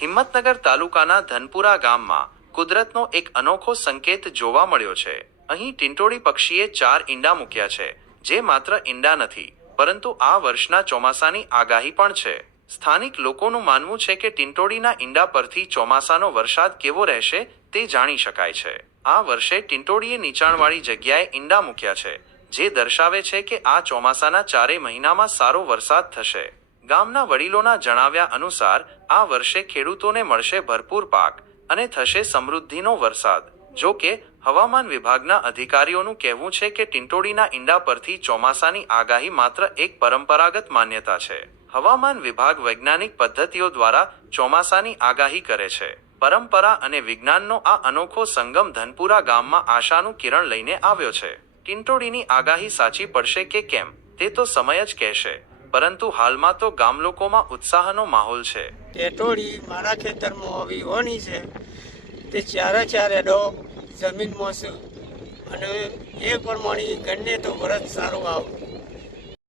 હિંમતનગર તાલુકાના ધનપુરા ગામમાં કુદરતનો એક અનોખો સંકેત જોવા મળ્યો છે। અહીં ટીંટોળી પક્ષીએ 4 ઈંડા મૂક્યા છે, જે માત્ર ઈંડા નથી, પરંતુ આ વર્ષના ચોમાસાની આગાહી પણ છે। સ્થાનિક લોકોનું માનવું છે કે ટીંટોળીના ઈંડા પરથી ચોમાસાનો વરસાદ કેવો રહેશે તે જાણી શકાય છે। આ વર્ષે ટીંટોળીએ નીચાણવાળી જગ્યાએ ઈંડા મૂક્યા છે, જે દર્શાવે છે કે આ ચોમાસાના 4 મહિનામાં સારો વરસાદ થશે। ગામના વડીલોના જણાવ્યા અનુસાર આ વર્ષે ખેડૂતોને મળશે ભરપૂર પાક અને થશે સમૃદ્ધિનો વરસાદ। જો કે હવામાન વિભાગના અધિકારીઓનું કહેવું છે કે ટીંટોળીના ઈંડા પરથી ચોમાસાની આગાહી માત્ર એક પરંપરાગત માન્યતા છે। હવામાન વિભાગ વૈજ્ઞાનિક પદ્ધતિઓ દ્વારા ચોમાસાની આગાહી કરે છે। પરંપરા અને વિજ્ઞાનનો આ અનોખો સંગમ ધનપુરા ગામમાં આશાનું કિરણ લઈને આવ્યો છે। ટીંટોળીની આગાહી સાચી પડશે કે કેમ તે તો સમય જ કહેશે, પરંતુ હાલમાં તો ગામલોકોમાં ઉત્સાહનો માહોલ છે। ટીંટોળી મારા ખેતરમાં આવી હોવાની છે તે 4 એડો જમીનમાં છે અને એ પ્રમાણે ગણને તો વરસ સારું આવે।